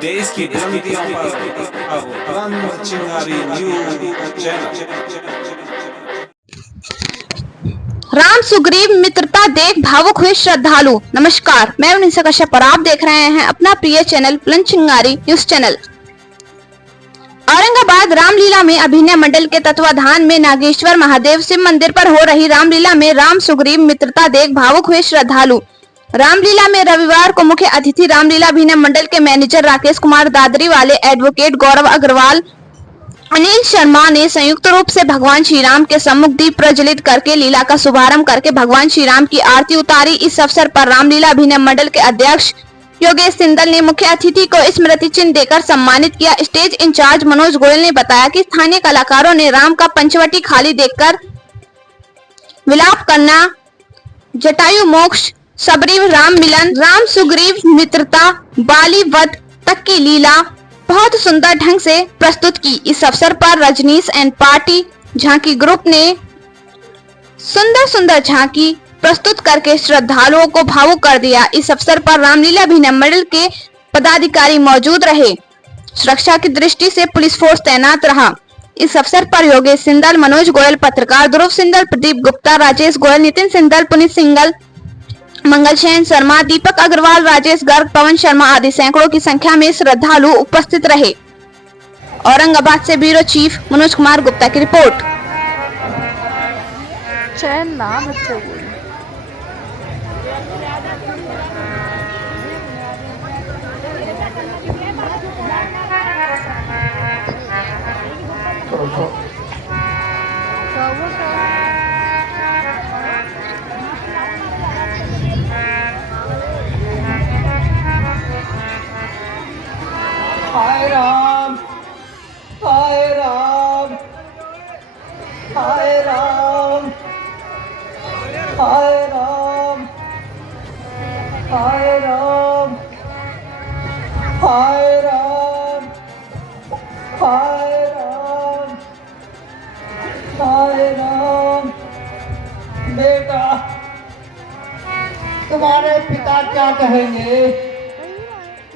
देश की बुलंदियों पर अब रंग चिंगारी न्यूज चैनल। राम सुग्रीव मित्रता देख भावुक हुए श्रद्धालु। नमस्कार, मैं उनिशा कश्यप और आप देख रहे हैं अपना प्रिय चैनल बुलंद चिंगारी न्यूज चैनल। औरंगाबाद रामलीला में अभिनय मंडल के तत्वाधान में नागेश्वर महादेव शिव मंदिर पर हो रही रामलीला में राम सुग्रीव मित्रता देख भावुक हुए श्रद्धालु। रामलीला में रविवार को मुख्य अतिथि रामलीला अभिनय मंडल के मैनेजर राकेश कुमार दादरी वाले, एडवोकेट गौरव अग्रवाल, अनिल शर्मा ने संयुक्त रूप से भगवान श्री राम के सम्मुख दीप प्रज्वलित करके लीला का शुभारंभ करके भगवान श्री राम की आरती उतारी। इस अवसर पर रामलीला अभिनय मंडल के अध्यक्ष योगेश सिंदल ने मुख्य अतिथि को स्मृति चिन्ह देकर सम्मानित किया। स्टेज इंचार्ज मनोज गोयल ने बताया कि स्थानीय कलाकारों ने राम का पंचवटी खाली देखकर विलाप करना, जटायु मोक्ष, सबरी राम मिलन, राम सुग्रीव मित्रता, बाली वध तक की लीला बहुत सुंदर ढंग से प्रस्तुत की। इस अवसर पर रजनीश एंड पार्टी झांकी ग्रुप ने सुंदर झांकी प्रस्तुत करके श्रद्धालुओं को भावुक कर दिया। इस अवसर पर रामलीला अभिनय मंडल के पदाधिकारी मौजूद रहे। सुरक्षा की दृष्टि से पुलिस फोर्स तैनात रहा। इस अवसर पर योगेश सिंदल, मनोज गोयल, पत्रकार ध्रुव सिंदल, प्रदीप गुप्ता, राजेश गोयल, नितिन सिंदल, पुनीत सिंगल, मंगलशयन शर्मा, दीपक अग्रवाल, राजेश गर्ग, पवन शर्मा आदि सैकड़ों की संख्या में श्रद्धालु उपस्थित रहे। औरंगाबाद से ब्यूरो चीफ मनोज कुमार गुप्ता की रिपोर्ट। हाय राम, हाय राम, हाय राम, हाय राम, हाय राम, हाय राम, हाय राम, हाय राम। बेटा, तुम्हारे पिता क्या कहेंगे?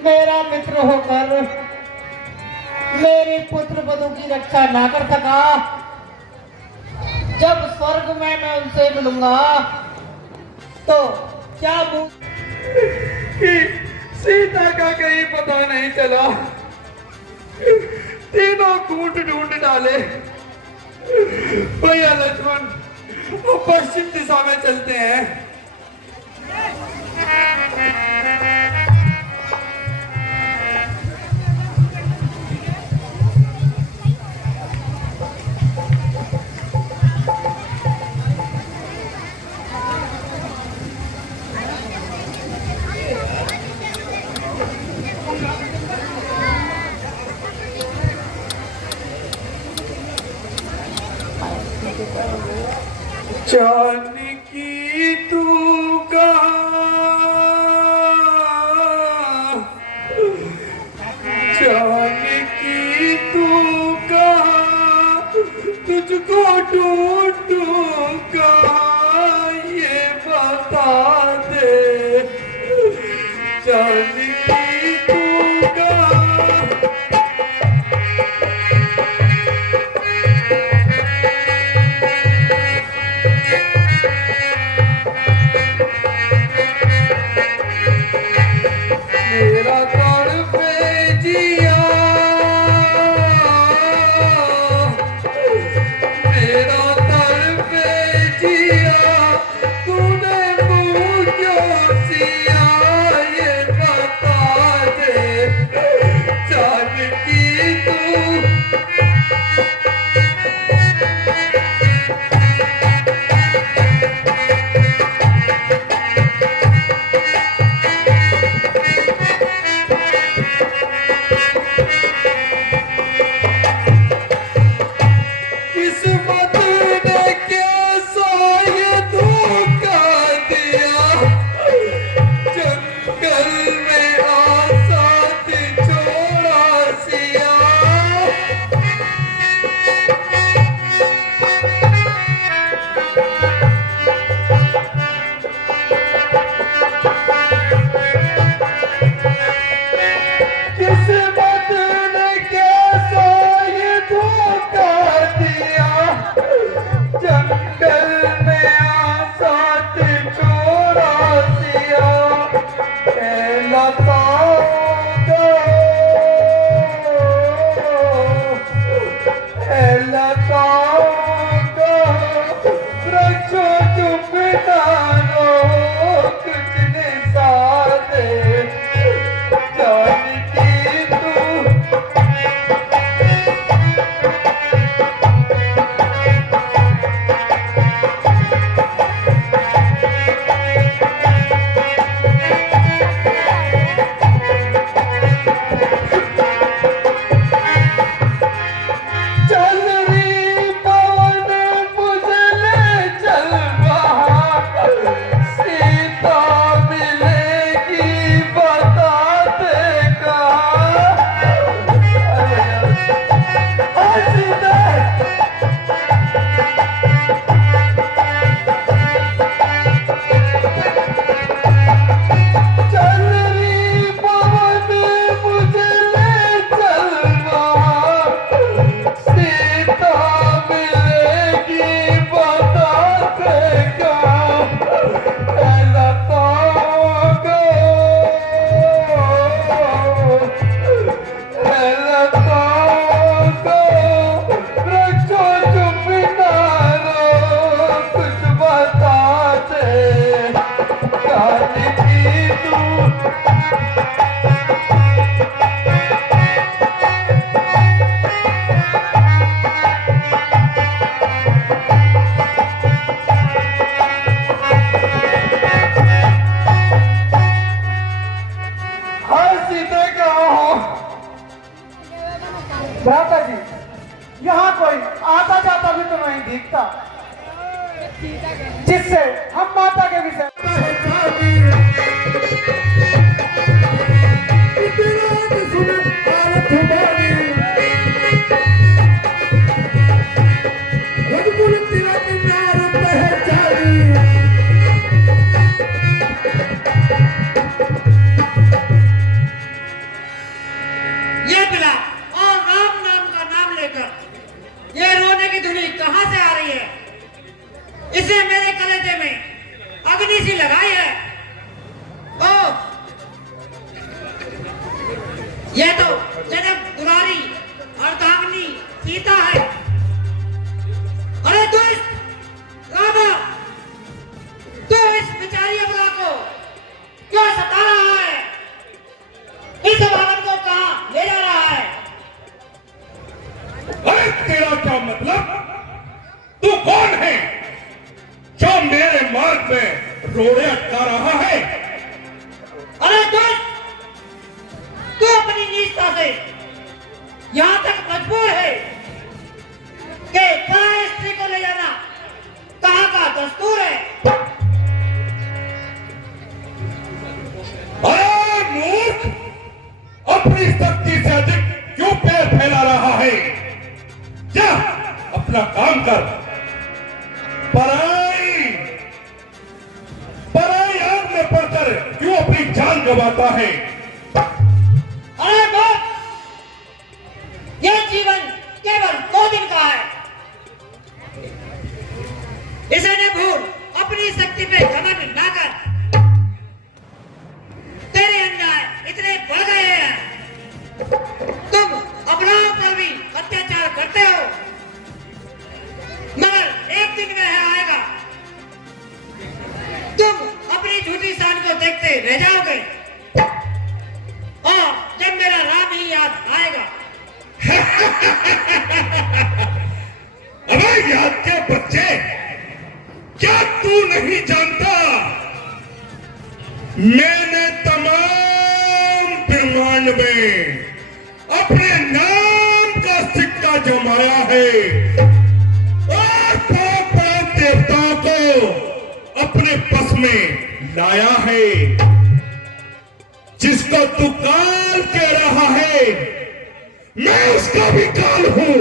मेरा मित्र होकर मेरे पुत्र वधू की रक्षा ना कर सका। जब स्वर्ग में मैं उनसे मिलूंगा तो क्या सीता का कहीं पता नहीं चला। तीनों कूट ढूंढ डाले। भैया लक्ष्मण, अब पश्चिम दिशा में चलते हैं। जानकी तू कहाँ, जानकी तू कहाँ, तुझको ढूंढूं कहाँ, ये बता दे। जानकी तू कहाँ, तूने मुझ नारो तुझने साथ जानती तू भ्राता जी, यहाँ कोई आता जाता भी तो नहीं दिखता, जिससे हम माता के विषय इसे मेरे कलेजे में अग्नि सी लगाई है। ओ, ये तो जन्म दुलारी अर्धांगिनी सीता है। अरे दुष्ट रावण, तू इस बेचारी अबला को क्यों सता रहा है? इस बालक को कहाँ ले जा रहा है? अरे तेरा क्या मतलब? तू कौन है जो मेरे मार्ग में रोड़े अटका रहा है? अरे दुष्ट, तू अपनी नीचता से यहाँ तक मजबूर है कि पराये स्त्री को ले जाना कहाँ का दस्तूर है? अरे मूर्ख, अपनी शक्ति से अधिक क्यों पैर फैला रहा है? जा अपना काम कर। पराई आग में पड़कर क्यों अपनी जान गंवाता है? अरे बाप, यह जीवन केवल 2 दिन का है। इसे न भूल, अपनी शक्ति पे घमंड ना कर। तेरे अन्याय इतने बढ़ गए हैं, तुम अपनों पर भी अत्याचार करते हो, मगर एक दिन वह आएगा, तुम अपनी झूठी शान को देखते रह जाओगे और जब मेरा राम ही याद आएगा। अबे याद के बच्चे, क्या तू नहीं जानता मैंने तमाम ब्रह्मांड में अपने नाम का सिक्का जमाया है और पांच देवताओं को अपने बस में लाया है। जिसको तू काल कह रहा है, मैं उसका भी काल हूं।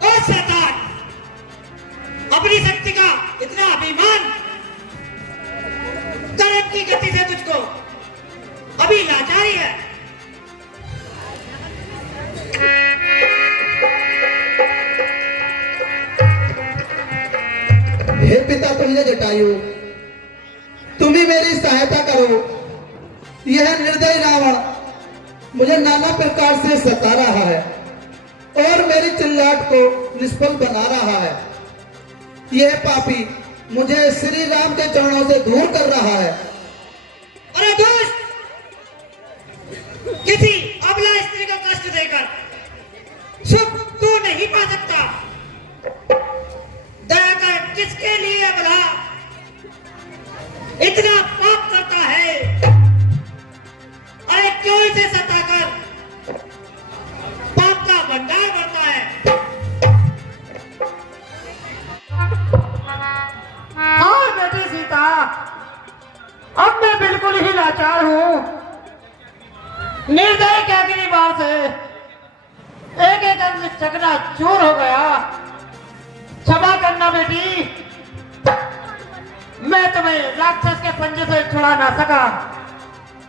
और शैतान, अपनी शक्ति का इतना अभिमान, कर्म की गति से तुझको अभी लाचारी है। हे पिता तुल्य जटायु, तुम ही मेरी सहायता करो। यह निर्दयी रावण मुझे नाना प्रकार से सता रहा है और मेरी चिल्लाट को निष्फल बना रहा है। यह पापी मुझे श्री राम के चरणों से दूर कर रहा है। अरे दुष्ट, किसी अबला स्त्री को कष्ट देकर सुख तू नहीं पा सकता। दया कर किसके लिए भला इतना पाप करता है? अरे क्यों इसे सताकर पाप का भंडार भरता है? हाँ बेटी सीता, अब मैं बिल्कुल ही लाचार हूँ। निर्दय के अगली बार से एक एक अंग चकना चूर हो गया। क्षमा करना बेटी, मैं तुम्हें राक्षस के पंजे से छुड़ा ना सका।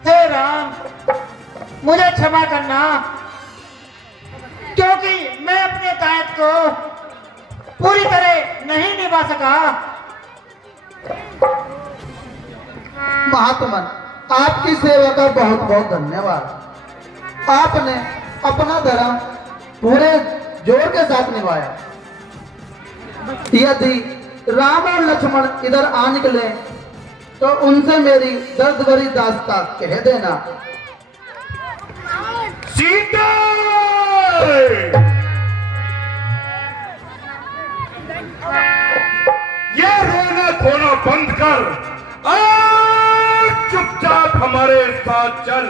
हे राम, मुझे क्षमा करना, क्योंकि मैं अपने दायित्व को पूरी तरह नहीं निभा सका। महात्मन, आपकी सेवा का बहुत बहुत धन्यवाद। आपने अपना धर्म पूरे जोर के साथ निभाया। यदि राम और लक्ष्मण इधर आ निकले तो उनसे मेरी दर्द भरी दास्तां कह देना। सीता! ये रोना खोना बंद कर और चुपचाप हमारे साथ चल।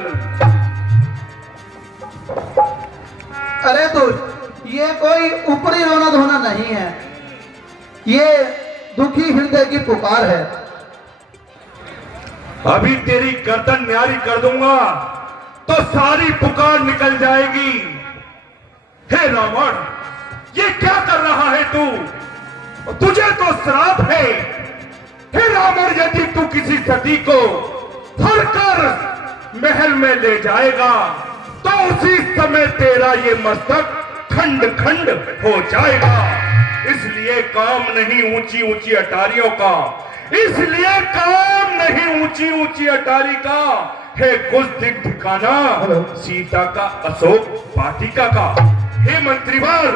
अरे दुष्ट, ये कोई ऊपरी रोना धोना नहीं है, ये दुखी हृदय की पुकार है। अभी तेरी गर्दन न्यारी कर दूंगा तो सारी पुकार निकल जाएगी। हे रावण, ये क्या कर रहा है तू? तुझे तो श्राप है। हे रावण, यदि तू किसी सती को धरकर महल में ले जाएगा तो उसी समय तेरा ये मस्तक खंड खंड हो जाएगा। इसलिए काम नहीं ऊंची ऊंची अटारियों का, इसलिए काम नहीं ऊंची ऊंची अटारी का है कुछ दिख ठिकाना सीता का अशोक वाटिका का। हे मंत्रीवर,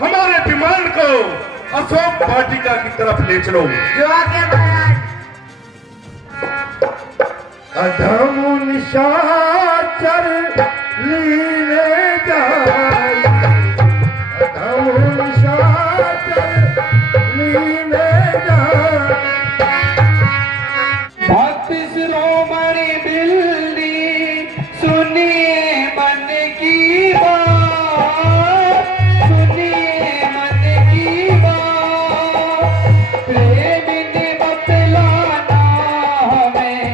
हमारे विमान को अशोक वाटिका की तरफ ले चलो। जो आज्ञा महाराज। अधम निशाचर लीने जाए, अधम निशाचर लीने जाए। भक्त शिरोमणि बिल्ली सुनिए मन की बात, सुनिए मन की बात। प्रेम ने बतलाना हमें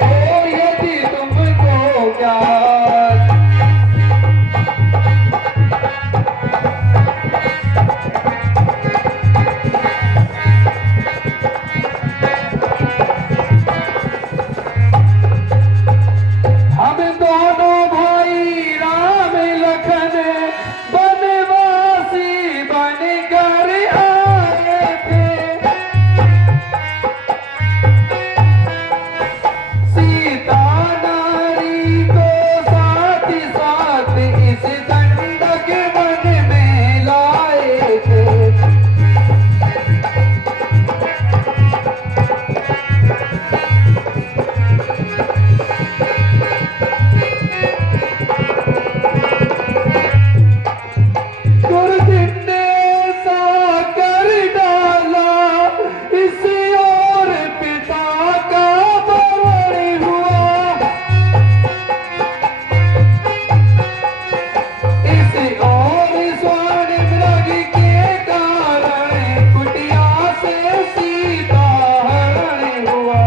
हो यदि तुमको ज्ञात। हम दोनों भाई राम लखन बनवासी बनकर आए थे। सीता नारी को साथ साथ इस दंडक वन में लाए थे। गुरुदिन ने ऐसा कर डाला, इस ओर पिता का मरण हुआ, इस ओर स्वर्ण मृग के कारण कुटिया से सीता हरण हुआ।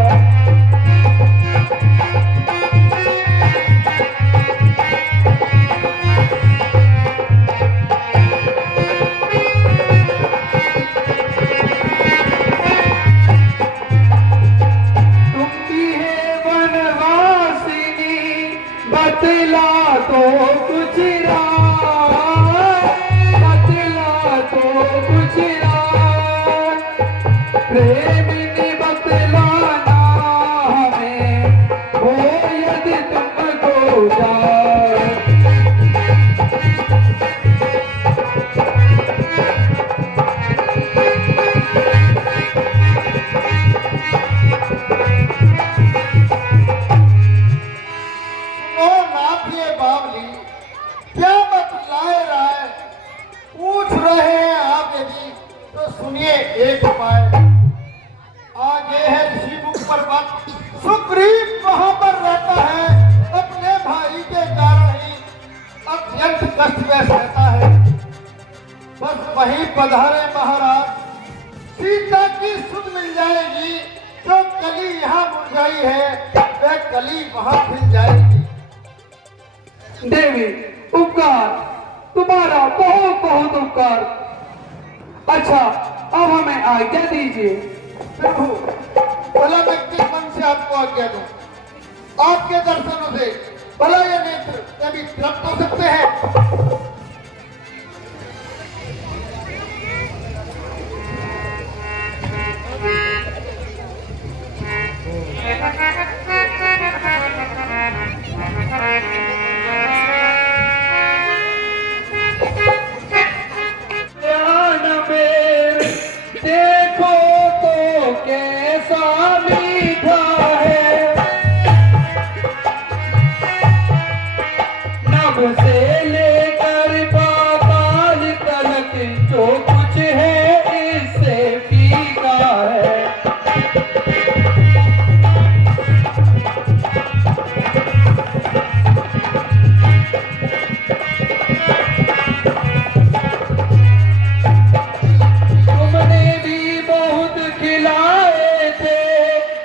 तुम की है वनवासिनी, बतला तो कुछ राज, बतला तो कुछ राज। प्रेम ने बतलाना हमें हो यदि तुमको जाए। लीजिए। प्रभु, भला मैं किस मन से आपको आज्ञा दूं? आपके दर्शनों से भला ये नेत्र कभी तृप्त हो सकते हैं? ध्यान मेरे देखो तो कैसा मीठा है, नभ से लेकर पाताल तलक जो कुछ है इससे फीका है। तुमने भी बहुत खिलाए थे,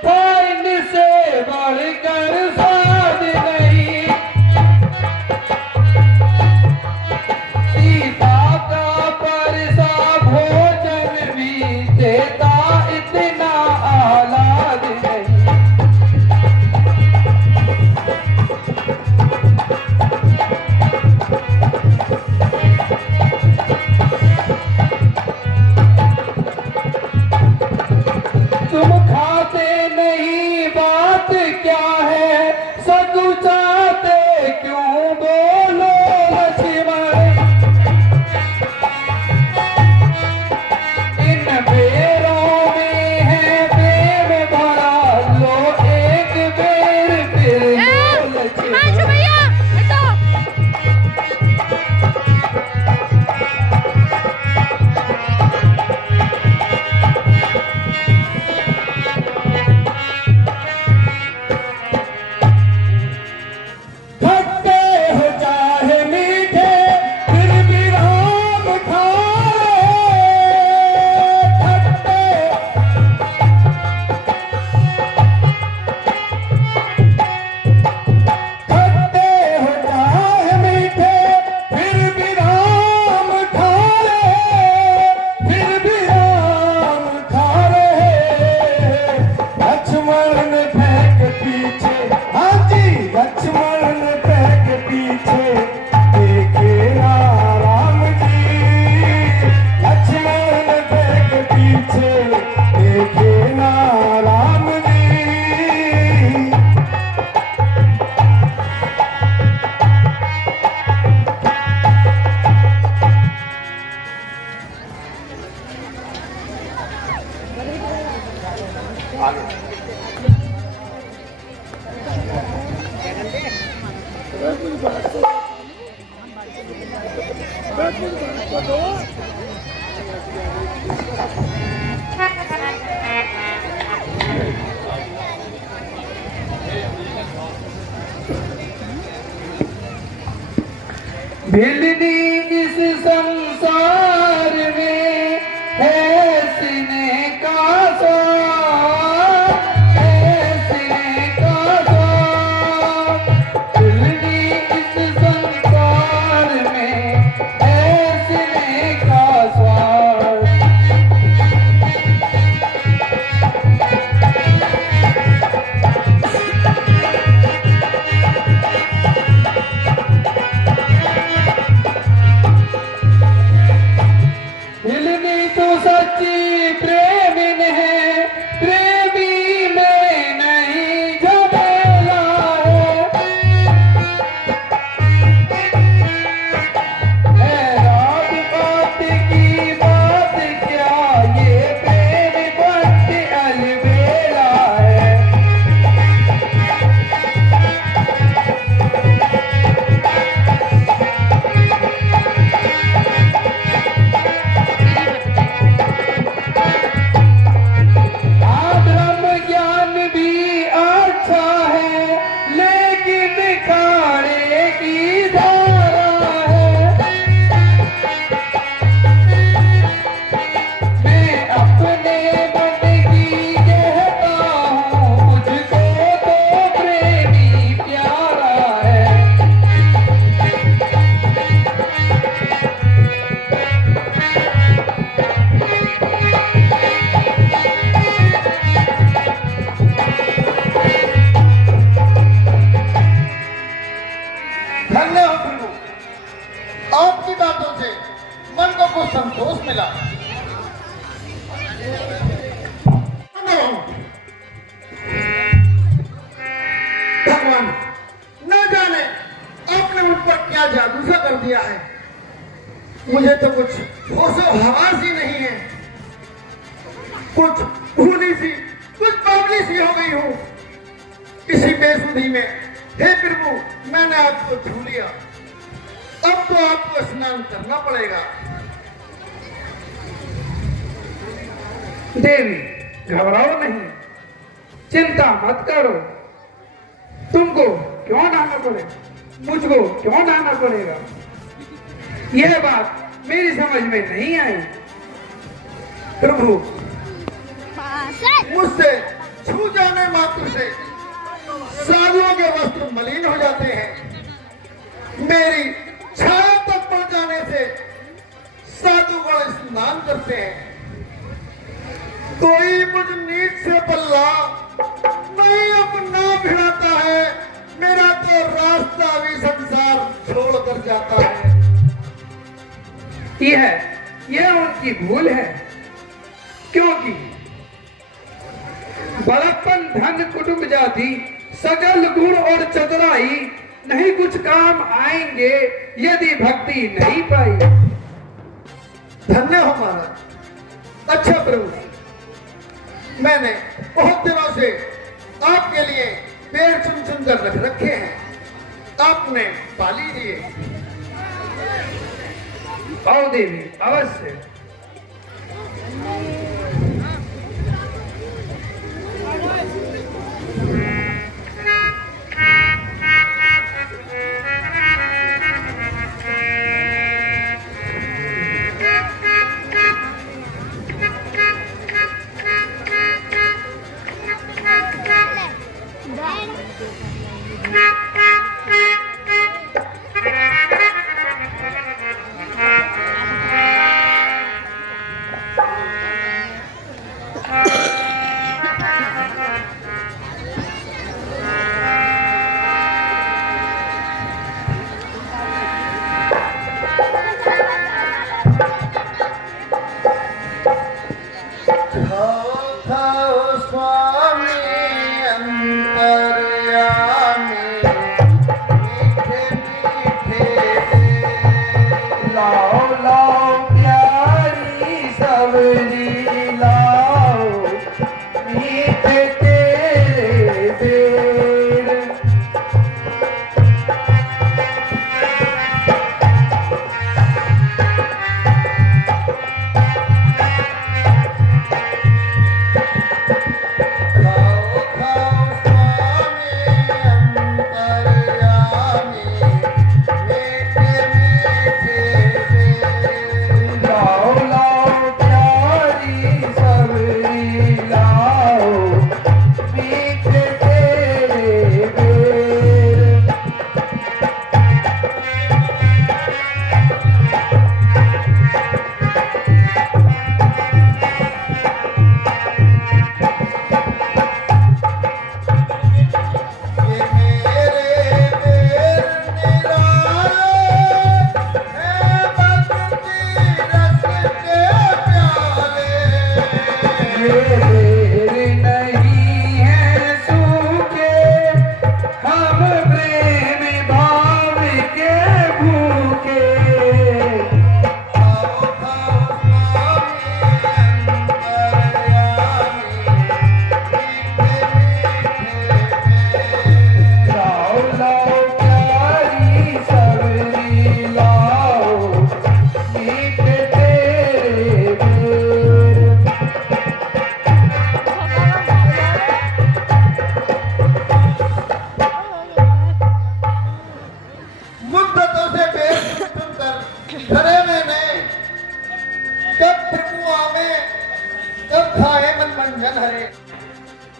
पर इनसे बढ़कर स्वाद नहीं। सीता का परसा भोजन भी देता इतना आह्लाद नहीं। तुम खाते नहीं बात क्या है, सकुचाते क्यों बोलो लक्ष्मण। इन बेरों में है प्रेम भरा, लो एक बेर फिर लो लक्ष्मण। खट्टे हो चाहे मीठे फिर भी राम खाए। खट्टे खट्टे हो चाहे मीठे फिर भी राम खा रहे, फिर भी राम खा रहे। लक्ष्मण ने फेंक पीछे, हाँ जी लक्ष्मण ने फेंक पीछे, देखे ना राम जी। लक्ष्मण ने फेंक पीछे, देखे ना राम जी। भिलनी इस संसार में है सीने का स्वाद, है सीने का स्वाद। भिलनी इस संसार में है सीने का स्वाद। हूँ किसी बेसुधी में। हे प्रभु, मैंने आपको छू लिया, अब तो आपको स्नान करना पड़ेगा। देवी, घबराओ नहीं, चिंता मत करो। तुमको क्यों नहाना पड़े, मुझको क्यों नहाना पड़ेगा, यह बात मेरी समझ में नहीं आई। प्रभु, मुझसे छू जाने मात्र से साधुओं के वस्त्र मलिन हो जाते हैं। मेरी छाया तक पड़ जाने से साधुगण स्नान करते हैं। कोई मुझ नीच से पल्ला नहीं अपना भिड़ाता है, मेरा तो रास्ता भी संसार छोड़कर जाता है। यह उनकी भूल है, क्योंकि बड़प्पन, धन, कुटुंब जाति, सकल गुण और चतुराई नहीं कुछ काम आएंगे यदि भक्ति नहीं पाई। धन्य हो महाराज। अच्छा प्रभु, मैंने बहुत दिनों से आपके लिए पेड़ चुन चुन कर रख रखे हैं, आपने पाली दिए। आओ देवी, अवश्य।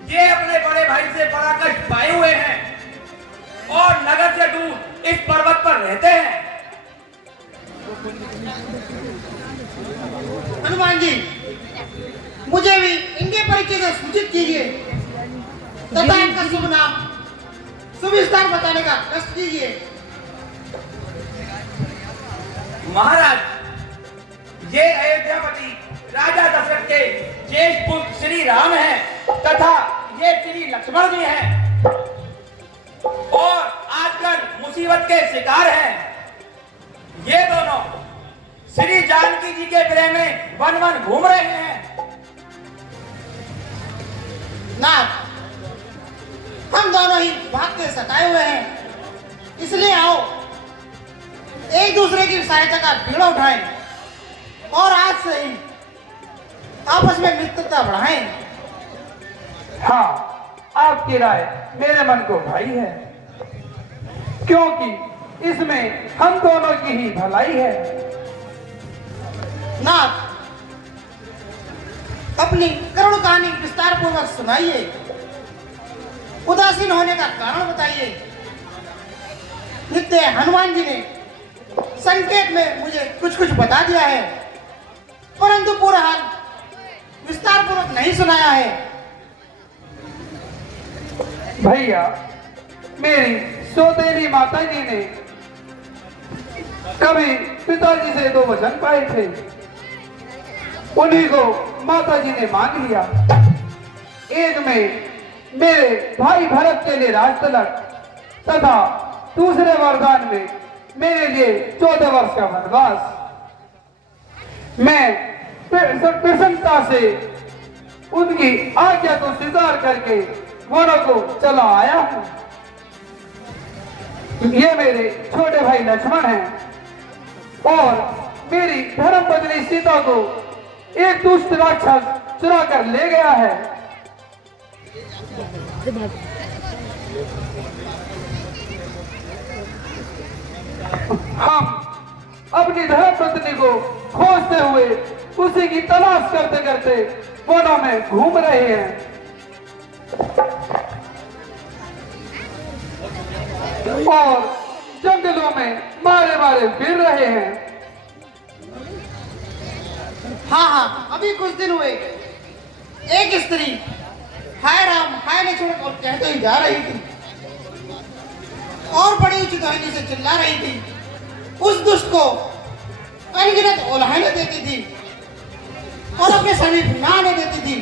ये अपने बड़े भाई से बड़ा कष्ट पाए हुए हैं और नगर से दूर इस पर्वत पर रहते हैं। हनुमान जी, मुझे भी इनके परिचय से सूचित कीजिए तथा इनका शुभ नाम, शुभ स्थान बताने का कष्ट कीजिए। महाराज, ये अयोध्यापति राजा दशरथ के ज्येष्ठ पुत्र श्री राम हैं तथा ये श्री लक्ष्मण जी हैं और आजकल मुसीबत के शिकार हैं। ये दोनों श्री जानकी जी के गृह में वन वन घूम रहे हैं। नाथ, हम दोनों ही भाग के सताए हुए हैं, इसलिए आओ एक दूसरे की सहायता का बीड़ा उठाएं और आज से ही आपस में मित्रता बढ़ाएं। हाँ, आपकी राय मेरे मन को भाई है, क्योंकि इसमें हम दोनों की ही भलाई है। नाथ, अपनी करुण कहानी विस्तार पूर्वक सुनाइए, उदासीन होने का कारण बताइए। नित्य हनुमान जी ने संकेत में मुझे कुछ कुछ बता दिया है, परंतु पूरा हाल विस्तार पूर्वक नहीं सुनाया है। भैया, मेरी सौतेली माता जी ने कभी पिताजी से 2 वचन पाए थे, उन्हीं को माता जी ने मांग लिया। एक में मेरे भाई भरत के लिए राजतिलक तथा दूसरे वरदान में मेरे लिए 14 वर्ष का वनवास। मैं प्रसन्नता से उनकी आज्ञा को स्वीकार करके वनों को चला आया हूं। ये मेरे छोटे भाई लक्ष्मण हैं और मेरी धर्म पत्नी सीता को एक दुष्ट राक्षस चुरा कर ले गया है। हम अपनी धर्म पत्नी को खोजते हुए उसी की तलाश करते करते वनों में घूम रहे हैं और जंगलों में मारे मारे फिर रहे हैं। हाँ हाँ, अभी कुछ दिन हुए एक स्त्री हाय राम हाय लक्ष्मण और कहते ही जा रही थी और बड़ी ऊंची ध्वनि से चिल्ला रही थी। उस दुष्ट को अनगिनत उल्हाने देती थी और अपने समीप ना आने देती थी।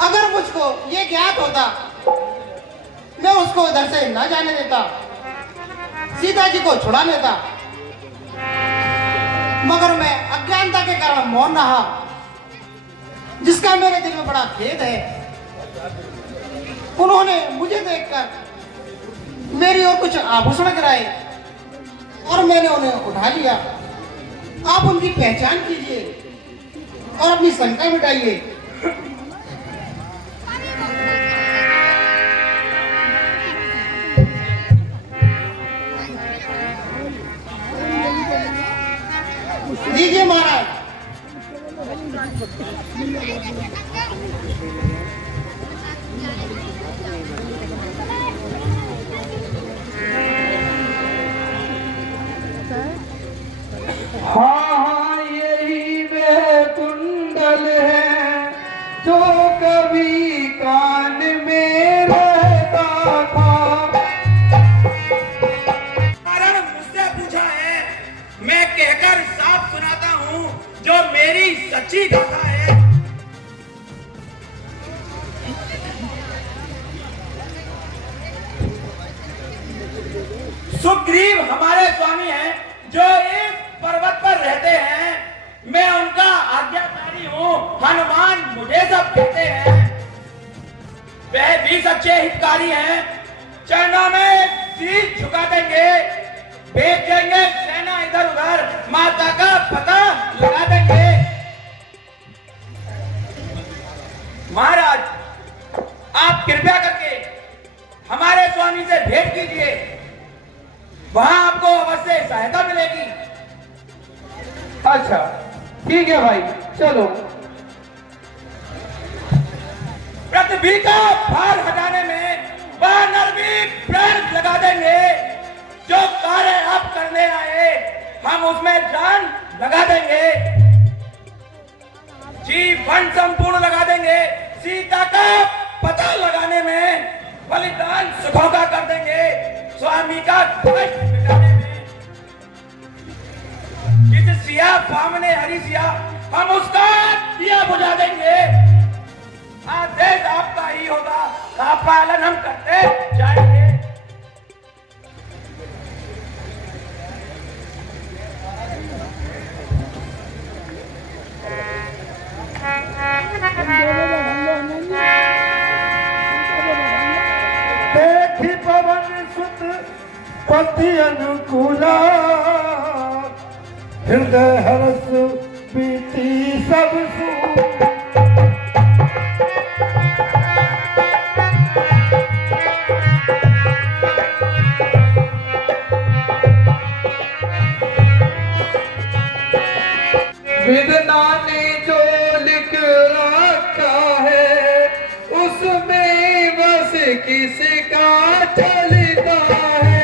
अगर मुझको ये ज्ञात होता, मैं उसको इधर से ना जाने देता, सीता जी को छुड़ा लेता, मगर मैं अज्ञानता के कारण मौन रहा, जिसका मेरे दिल में बड़ा खेद है। उन्होंने मुझे देखकर मेरी ओर कुछ आभूषण गिराए और मैंने उन्हें उठा लिया। आप उनकी पहचान कीजिए और अपनी शंका मिटाइए। दीजिए महाराज। हाँ, यही वे कुंडल है जो कभी कान में रहता था। कारण मुझसे पूछा है, मैं कहकर साफ सुनाता हूँ जो मेरी सच्ची गाथा है। सुग्रीव हमारे स्वामी हैं जो इस पर्वत पर रहते हैं। मैं उनका आज्ञाकारी हूँ, हनुमान मुझे सब कहते हैं। वह भी सच्चे हितकारी हैं, चरणों में शीश झुका देंगे, भेज देंगे सेना इधर उधर, माता का पता लगा देंगे। महाराज, आप कृपया करके हमारे स्वामी से भेंट कीजिए, वहां आपको अवश्य सहायता मिलेगी। अच्छा ठीक है भाई, चलो। पृथ्वी का भार हटाने में वानर भी प्राण लगा देंगे। जो कार्य आप करने आए हम उसमें जान लगा देंगे, जीवन संपूर्ण लगा देंगे। सीता का पता लगाने में बलिदान सुखों का कर देंगे, स्वामी का कष्ट मिटाने में। जिस सिया सामने हरी सिया, हम उसका दिया बुझा देंगे। आदेश आपका ही होगा, का पालन हम करते जाएंगे। पति अनुकूला हृदय हरस बीती सब सू विधना ने जो लिख रखा है उसमें बस किसका चलता है।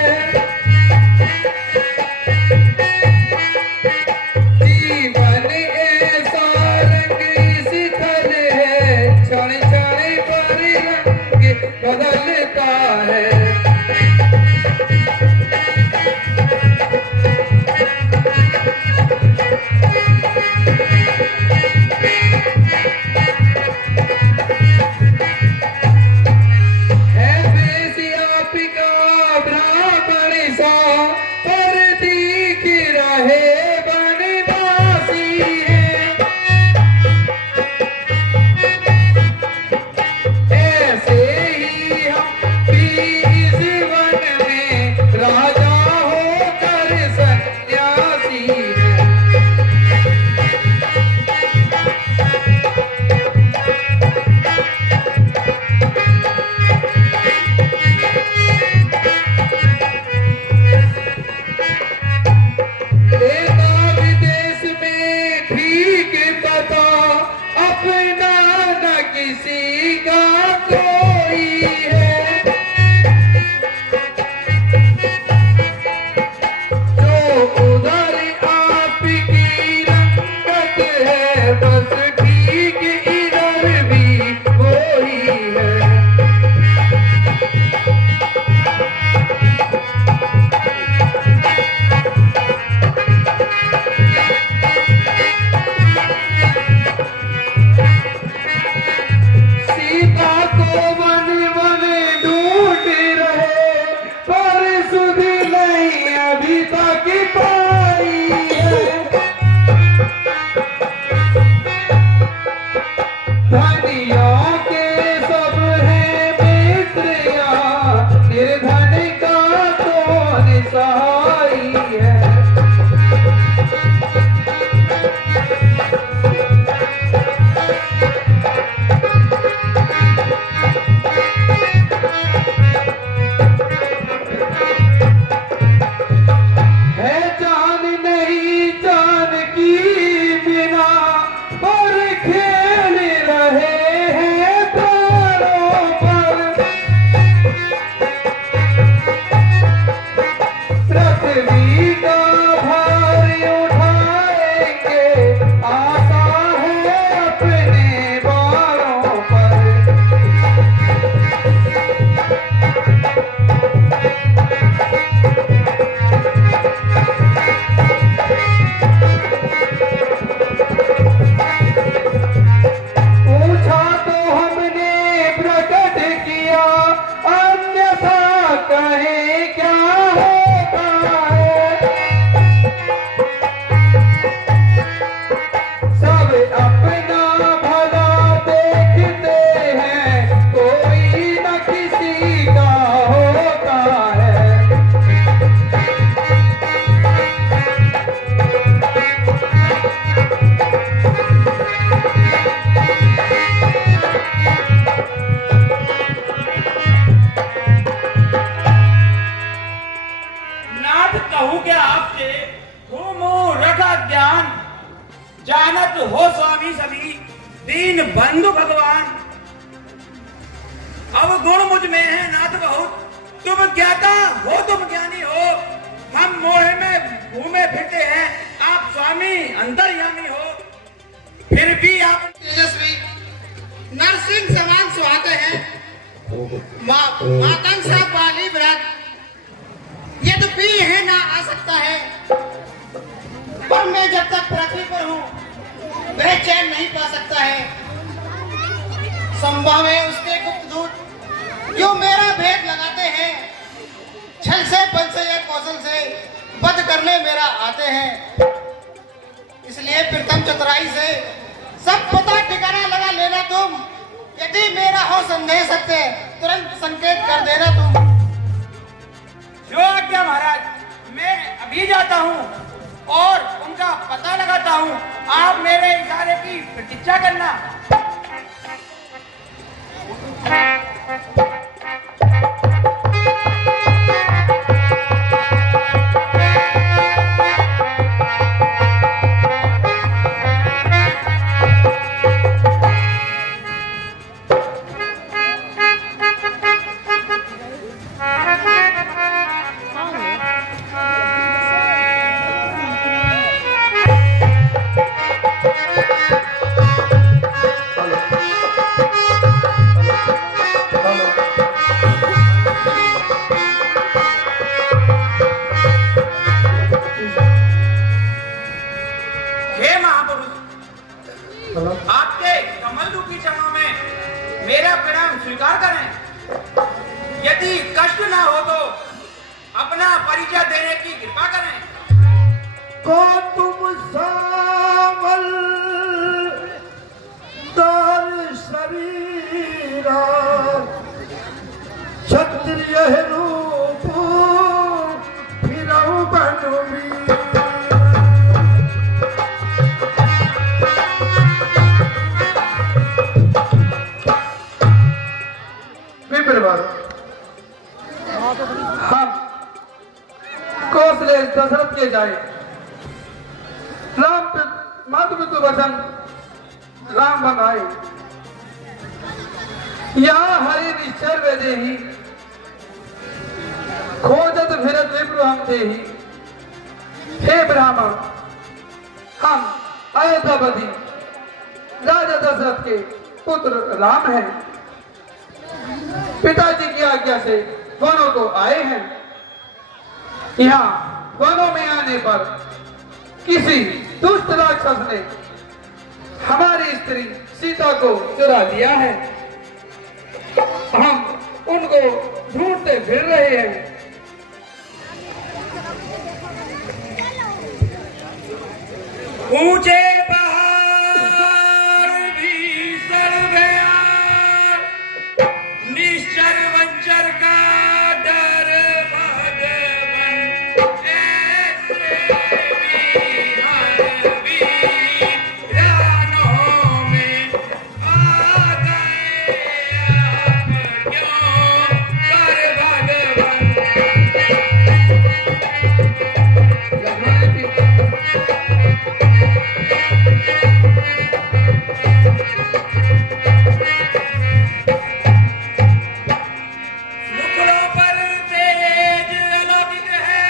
जीवन ऐसा रंग शीतल है क्षण क्षण पर रंग बदलता है। जानत हो स्वामी सभी दीन बंधु भगवान। अब गुण मुझ में है नाथ बहुत, तुम ज्ञाता हो तुम ज्ञानी हो। हम मोह में घूमे फिरते हैं, आप स्वामी अंतर्यामी हो। फिर भी आप तेजस्वी नरसिंह समान सुहाते हैं। मातंग सा बाली व्रत यद्यपि है ना आ सकता है, पर मैं जब तक पृथ्वी पर हूँ वह चैन नहीं पा सकता है। संभव है उसके गुप्त दूत जो मेरा भेद लगाते हैं, छल से बल से या कौशल से वध करने मेरा आते हैं। इसलिए प्रथम चतुराई से सब पता ठिकाना लगा लेना तुम। यदि मेरा हो संदेह सत्य तुरंत संकेत कर देना तुम। जो आज्ञा महाराज, मैं अभी जाता हूँ और उनका पता लगाता हूँ। आप मेरे इशारे की प्रतीक्षा करना। आपके कमल रूपी चरणों में मेरा प्रणाम स्वीकार करें। यदि कष्ट ना हो तो अपना परिचय देने की कृपा करें। को तुम सावल दार शरीरा क्षत्रिय रूप फिरऊ बनवी। हम कौशले दशरथ के जाए, राम मातृ वचन राम बनाए। यहाँ हरि निश्चर वे देही, खोजत फिरत विप्र हम देही। हे ब्राह्मण, हम अयोध्यापति राजा दशरथ के पुत्र राम हैं। पिताजी की आज्ञा से वनों को आए हैं। यहाँ वनों में आने पर किसी दुष्ट राक्षस ने हमारी स्त्री सीता को चुरा लिया है। हम उनको ढूंढते फिर रहे हैं। ऊंचे पहाड़ भी सड़ गया, निश्चर वंचर का डर भगवन। ऐसे वीरानों में आ गए आप क्यों कर भगवन। मुकुलों पर तेज अलौकिक है,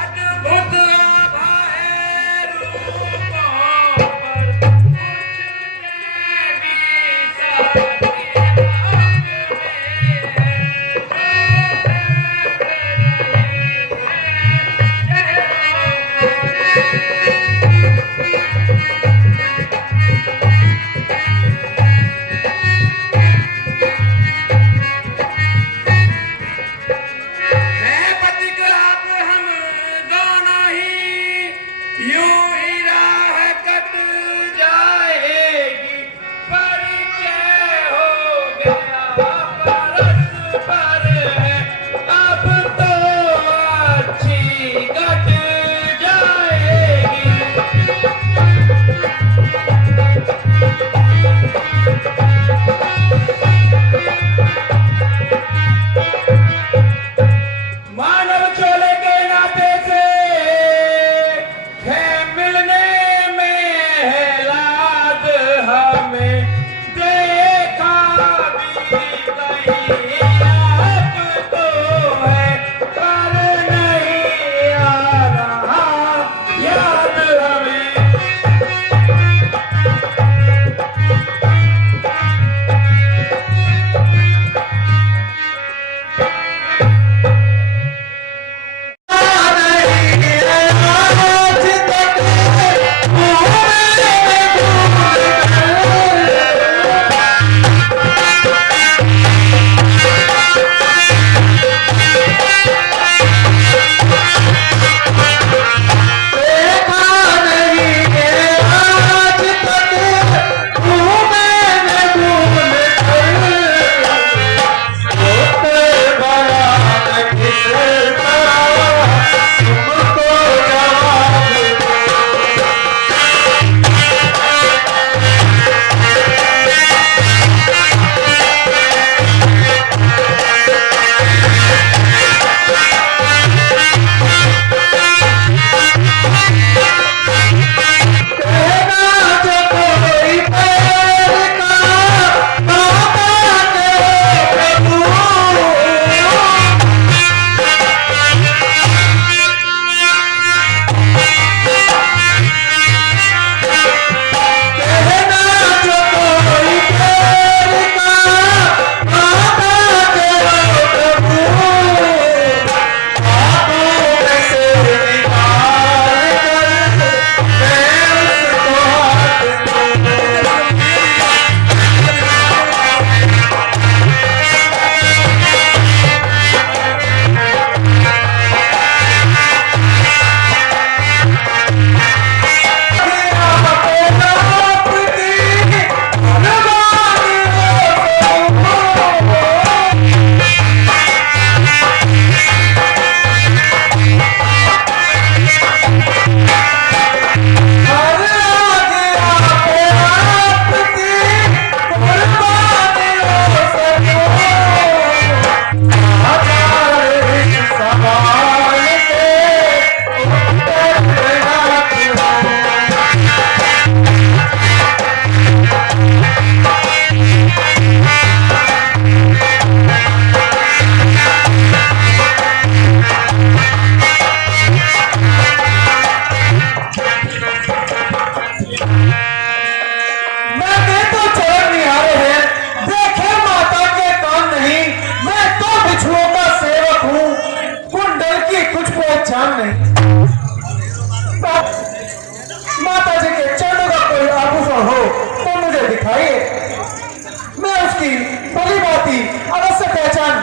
अद्भुत आभा है रूपों पर। कुछ देवी साथी आग है प्रतिकलाप हम दोनों ही, यूं ही राह कट जाएगी, परिचय हो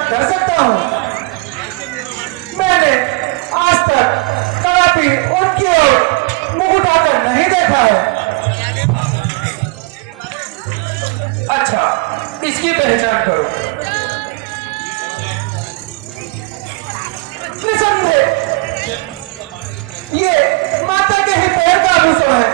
कर सकता हूँ। मैंने आज तक कदापि उनकी ओर मुंह उठाकर नहीं देखा है। अच्छा, इसकी पहचान करो। निसंदेह ये माता के ही पैर का आभूषण है।